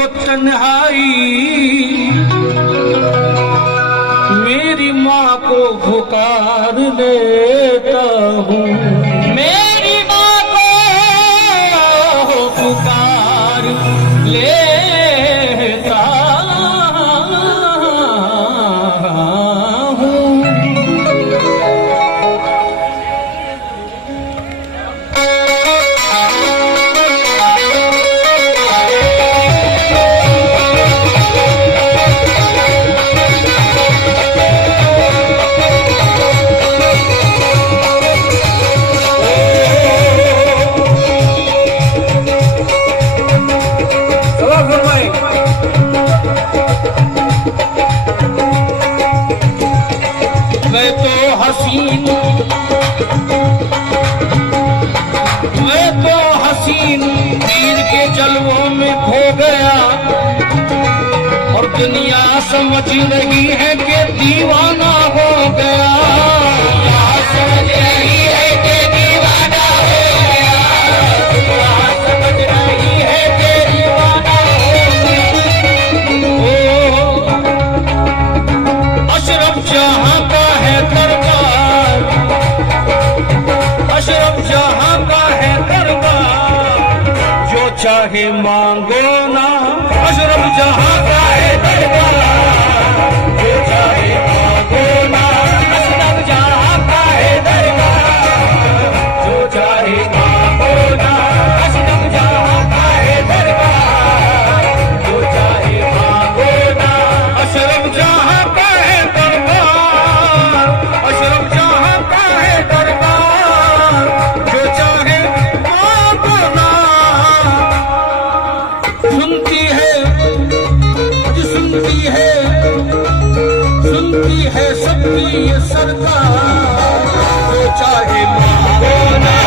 को तन्हाई, मेरी माँ को पुकार लेता हूँ, मेरी माँ को पुकार लेता हूँ। मैं तो हसीन तीर के जलवों में खो गया, और दुनिया समझ रही है कि दीवाना हो गया, समझ रही है कि दीवाना हो गया, समझ रही है कि दीवाना हो गया। अशरफ जहां का है दरबार, अशरफ जहां का है दरबार, जो चाहे मांगो ना, अशरफ जहां का है दरबार, जो चाहे मांगो ना, अशरफ जहां का है दरबार, जो चाहे मांगो ना, अशरफ जहां का है दरबार, जो चाहे मांगो ना, अशरफ जहां का है दरबार, अशरफ जहां का है दरबार, जो चाहे मांगो ना। सुनती है सबकी ये सरकार, जो चाहे मांगो ना,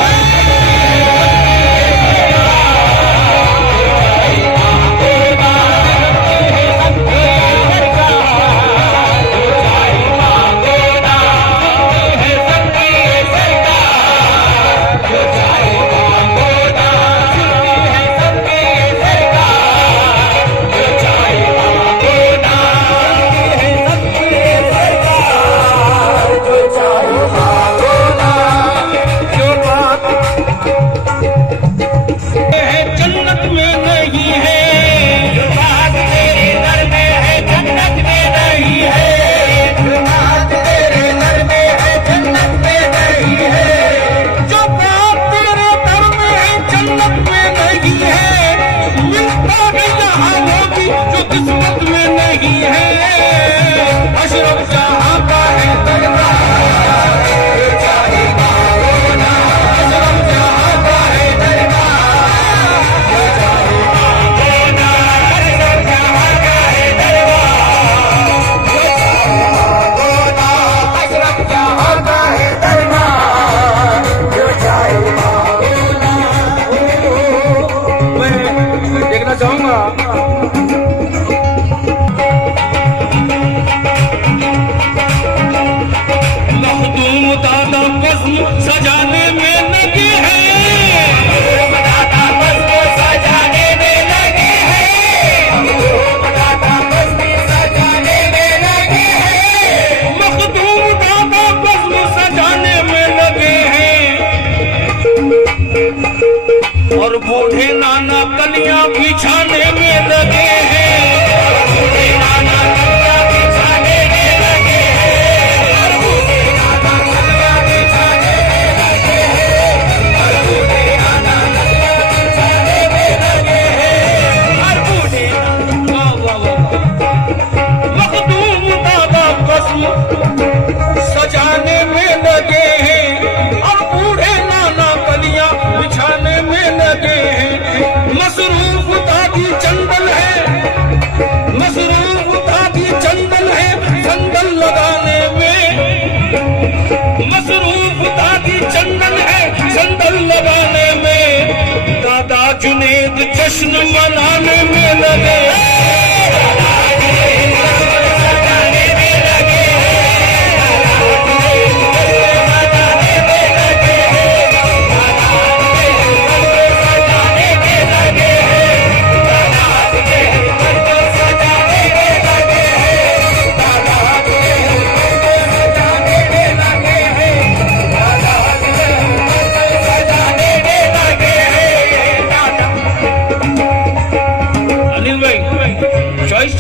सजाने में लगे हैं, दादा बस्ती सजाने में लगे हैं, दादा बस्ती सजाने में लगे हैं, मखदूम दादा बस्ती सजाने में लगे हैं, और बूढ़े नाना कलियां बिछाने में लगे हैं, बूढ़े नाना कलियां बिछाने में लगे हैं, और बूढ़े नाना कलियां बिछाने में लगे हैं, और बूढ़े नाना कलियां बिछाने में लगे हैं, और बूढ़े मखदूम दादा कसम सजाने में लगे हैं, और बूढ़े नाना कलियां बिछाने में लगे हैं। मसरूफ दादी चंदन है, मसरूफ दादी चंदन है संदल लगाने में, मसरूफ दादी चंदन है संदल लगाने में, दादा जुनेद जश्न मनाने में लगे,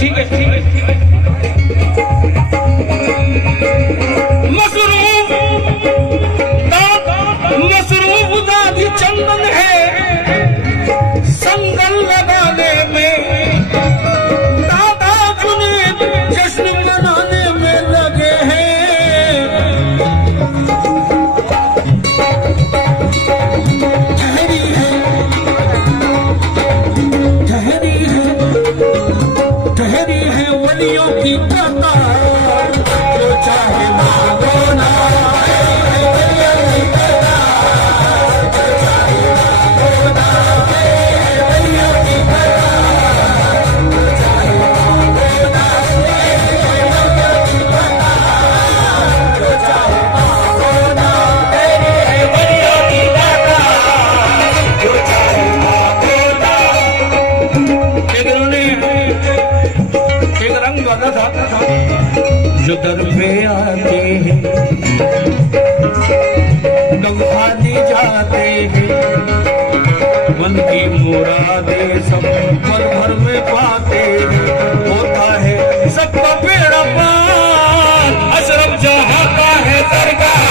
ठीक है। मसरूफ दादी चंदन है संगल लगाने में, दादा जुनेद जश्न मनाने में लगे हैं। ठहरी है वलियों की कतार, जो चाहे मांगो ना। जो दर पे आते हैं दम खाली जाते हैं, मन की मुरादें सब पल भर में पाते हैं। होता है सबका बेड़ा पार, अशरफ जहां का है दरगाह।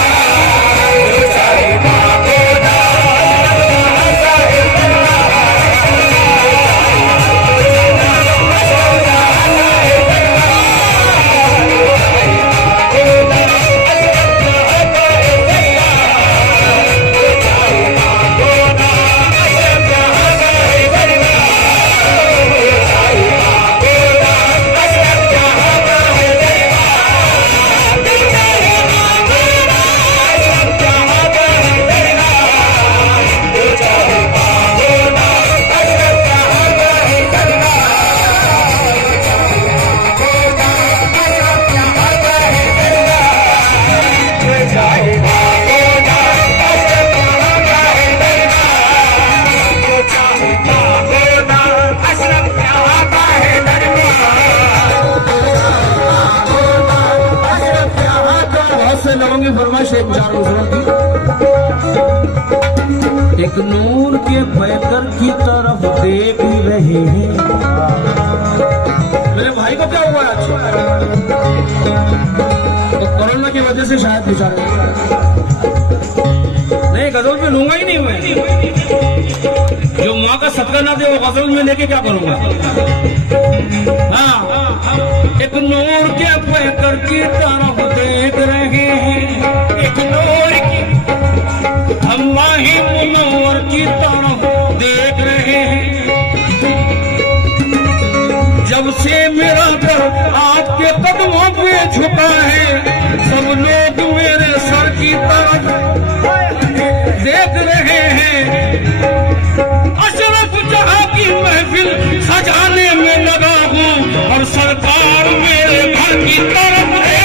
एक नूर के पैकर की तरफ देख ही रहे हैं। मेरे भाई को क्या हुआ आज? तो कोरोना की वजह से शायद बेचारे नहीं, गजल में लूंगा ही नहीं मैं। जो माँ का सदका ना दे वो गजल में लेके क्या करूंगा? हाँ, एक नूर के पैकर की तरफ देख रहे हैं, एक नूर की अल्लाह ही मुनव्वर की तरफ देख रहे हैं। जब से मेरा घर आपके कदमों पे झुका है, सब लोग मेरे सर की तरफ देख रहे हैं। अशरफ जहां की महफिल सजाने में लगा हूँ और सरकार मेरे घर की तरफ है।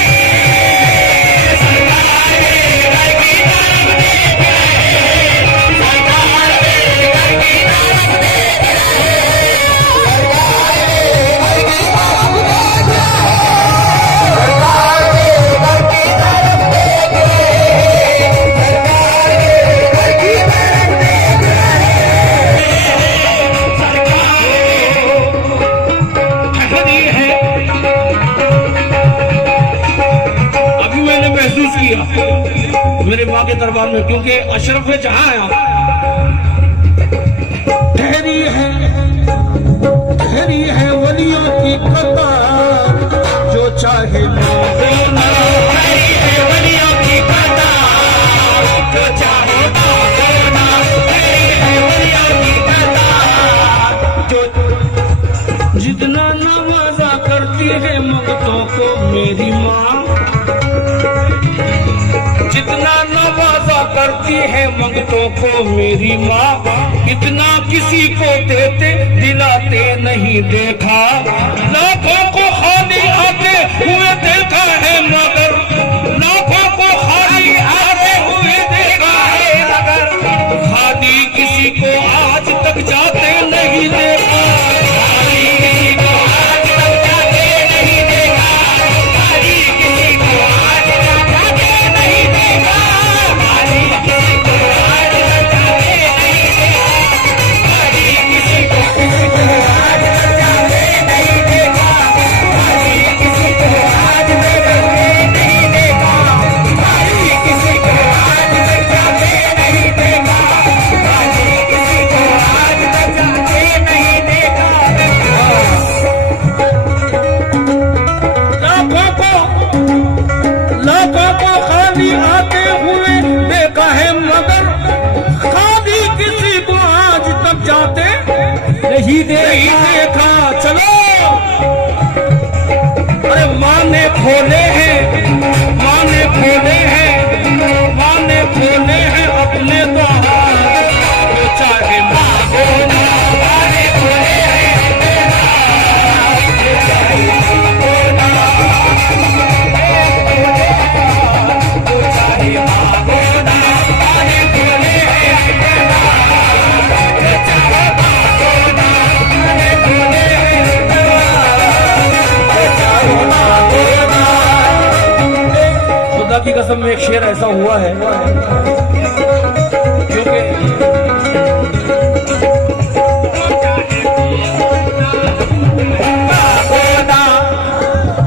मेरे माँ के दरबार में, क्योंकि अशरफ है जहां है। ठहरी है वलियों की कतार, जो चाहे मांगो ना। ठहरी है वलियों की कतार, जो चाहे मांगो ना। ठहरी है वलियों की कतार, जो जितना नवाजा करती है मंगतों को मेरी माँ, जितना नवाजा करती है मंगतों को मेरी माँ, इतना किसी को देते दिलाते नहीं देखा। लाखों को खाली आते हुए देखा है मगर, लाखों को खाली आते हुए देखा है मगर, खाली किसी को आज तक जाते नहीं देखा। देखा चलो। अरे माँ ने खोले हैं, माँ ने खोले हैं, माँ ने खोले हैं अपने द्वार, जो चाहे मांगो ना। माँ ने खोले हैं जो चाहे मांगो ना, जो चाहे मांगो ना। माँ ने खोले हैं जो चाहे मांगो ना, माँ ने खोले हैं जो चाहे मांगो ना। खुदा की कसम में एक शेर ऐसा हुआ है, क्योंकि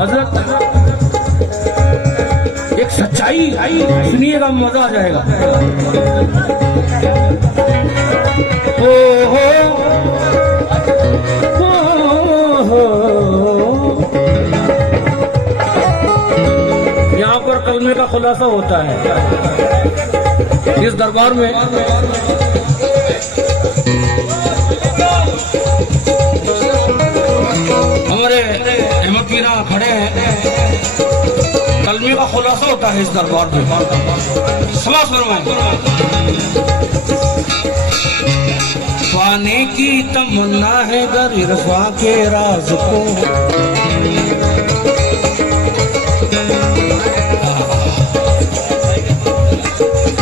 हजरत एक सच्चाई सुनिएगा, मजा आ जाएगा। ओ हो यहाँ पर कलमे का खुलासा होता है इस दरबार में। हमारे अहमद पीरा खड़े हैं, कलमे का खुलासा होता है इस दरबार में। समाज फरमाएं। पाने की तमन्ना है गर इरफा के राज को,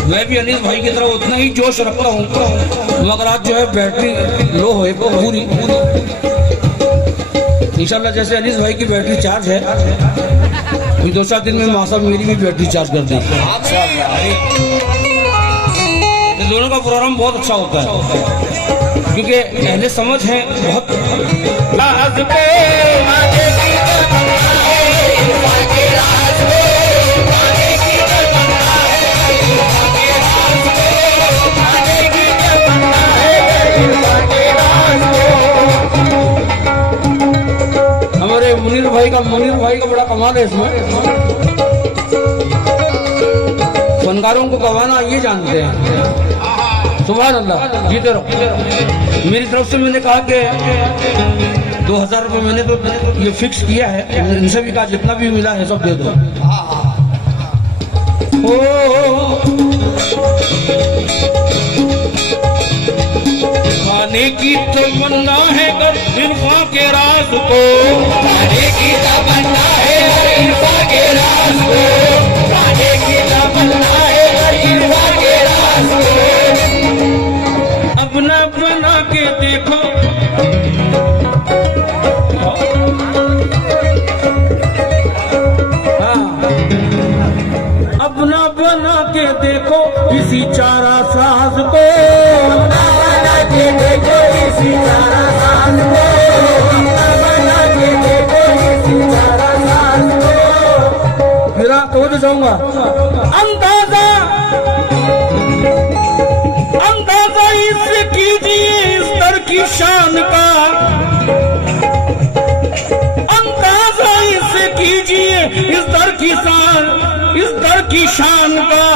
मैं भी अनीस भाई की तरह उतना ही जोश रखता हूँ, मगर आज जो है बैटरी लो है पूरी। इंशाल्लाह जैसे अनीस भाई की बैटरी चार्ज है, 2-4 दिन में मासा मेरी भी बैटरी चार्ज कर देगी। दोनों का प्रोग्राम बहुत अच्छा होता है, क्योंकि अहले समझ है बहुत। हमारे मुनीर भाई का बड़ा कमाल है इसमें। फनकारों को गवाना ये जानते हैं। सुभान अल्लाह, जीते रहो। मेरी तरफ से मैंने कहा कि 2000 रुपये मैंने तो ये फिक्स किया है, इनसे भी कहा जितना भी मिला है सब दे दो। खाने की तमन्ना है इरफा के राज को, खाने की तमन्ना है इरफा के राज को, खाने की तमन्ना है इरफा के राज को। अपना बना के देखो, अपना बना के देखो किसी चारा साज को, अपना बना के देखो किसी चारा साज को, अपना बना के देखो किसी चारा साज को। फिर तो जाऊंगा। अंदाजा इससे कीजिए इस दर की शान का, अंदाजा इससे कीजिए इस दर की शान का।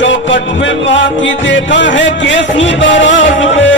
चौकट में माँ की देखा है केसू दराज पे,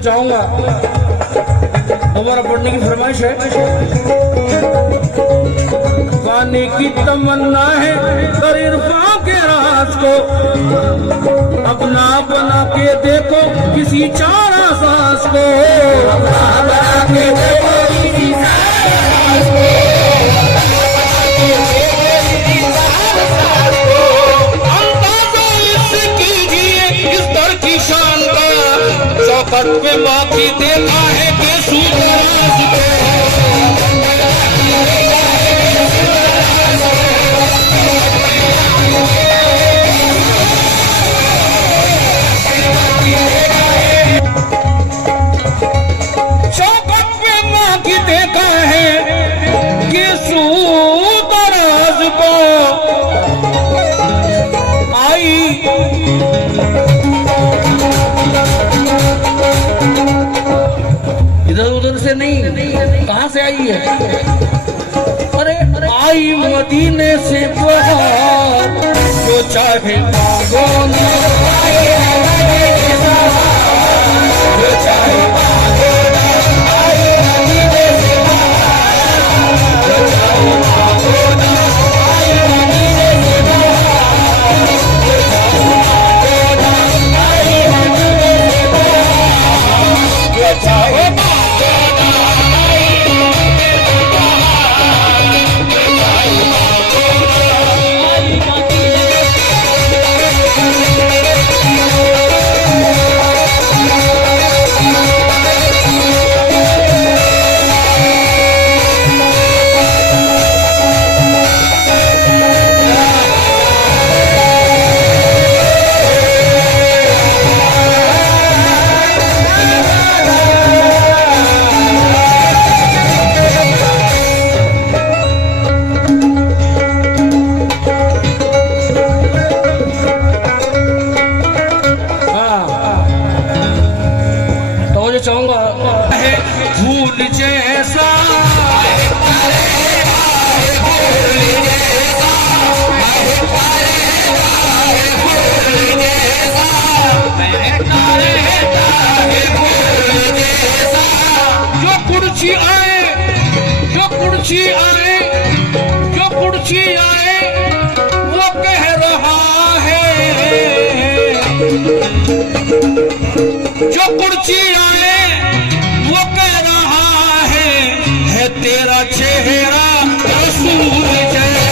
चाहूंगा हमारा पढ़ने की फरमाइश है। पाने की तमन्ना है कर इरफां के राज को, अपना बना के देखो किसी चारा सांस को, अपना बना के देखो किसी चारा सांस को, अंदाज़ा इससे कीजिए इस दर की शान का, चौखट पे बाकी देखा है कि सूरज को, देखा है कि सूदराज को आई इधर उधर से नहीं, कहां से आई है? अरे आई मदीने से बहुत, जो चाहे मांगो ना, जो चाहे मांगो ना, जो कुर्सी आए वो कह रहा है, जो कुर्सी आए वो कह रहा है तेरा चेहरा रसूल जैसा,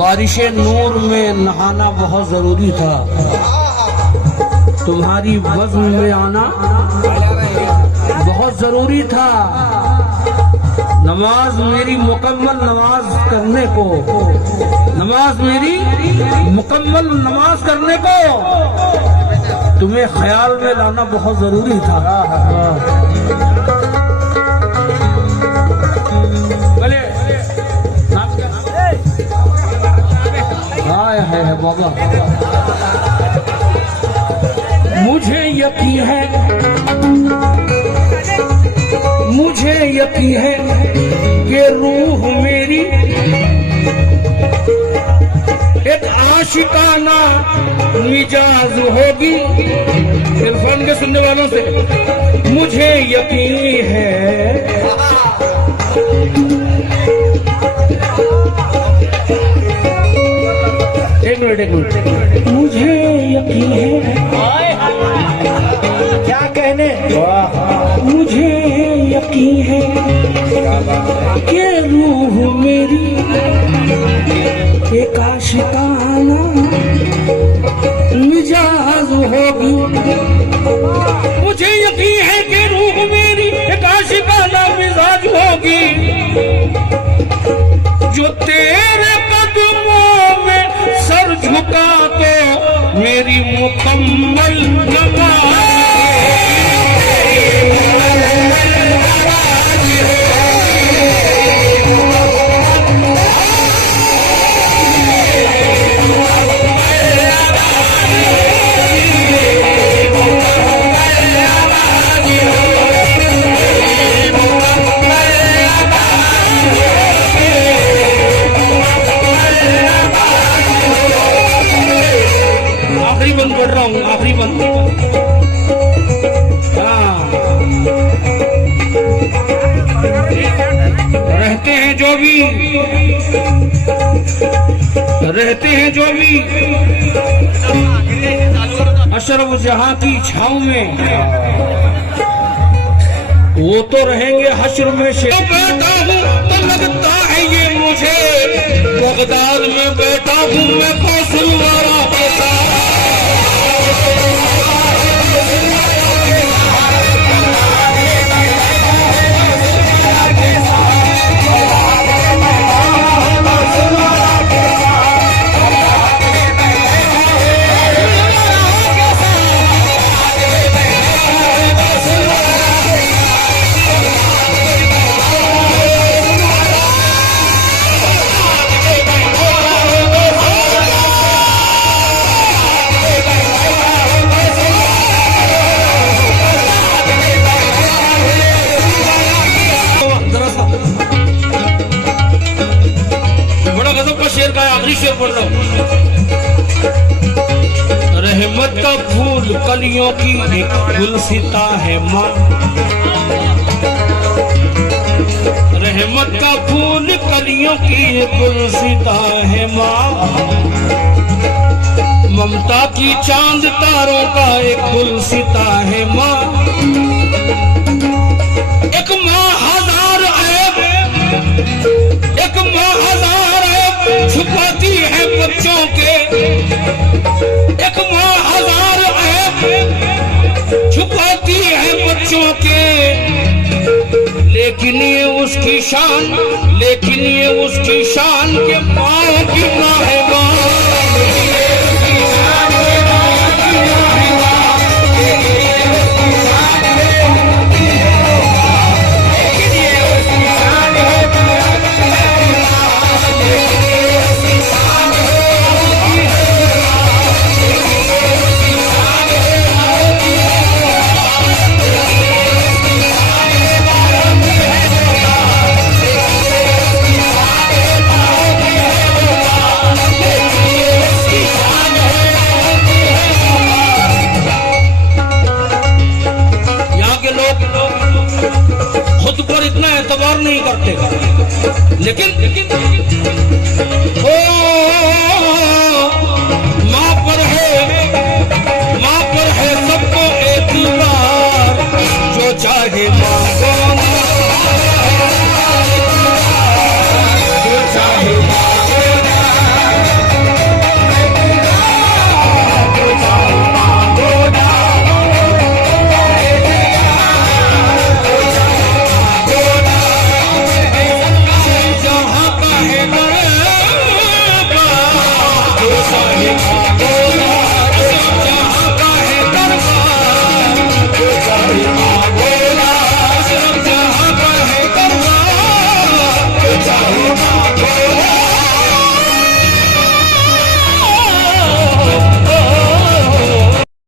बारिशे नूर में नहाना बहुत जरूरी था, तुम्हारी वज़्न में आना बहुत जरूरी था, नमाज मेरी मुकम्मल नमाज करने को, नमाज मेरी मुकम्मल नमाज करने को तुम्हें ख्याल में लाना बहुत जरूरी था। है बाबा, मुझे यकीन है, मुझे यकीन है कि रूह मेरी एक आशिकाना मिजाज होगी। इरफान के सुनने वालों से मुझे यकीन है, एक मिनट, मुझे यकीन है, क्या कहने, मुझे यकीन है कि रूह मेरी एक आशिकाना मिजाज होगी। मुझे यकीन है कि रूह मेरी एक आशिकाना मिजाज होगी, जो तेरे कदमों में सर झुका तो मेरी मुकम्मल नमाज पढ़ रहा हूँ, आखिरी बंद। रहते हैं जो भी अशरफ जहां की छाँव में, वो तो रहेंगे हश्र में से। बैठा हूँ तो लगता है ये मुझे बगदाद में बैठा हूँ मैं कौसलवारा के साथ। रहमत का फूल कलियों की एक गुलसिता है माँ, रहमत का फूल कलियों की एक गुलसिता है माँ, ममता की चांद तारों का एक गुलसिता है माँ। एक माँ हजार ऐब, एक माँ हजार ऐब छुपाती है बच्चों के, एक माँ हजार ऐब छुपाती है बच्चों के, लेकिन ये उसकी शान, लेकिन ये उसकी शान के पाँव की माँ है माँ। खुद पर इतना एतबार नहीं करते, लेकिन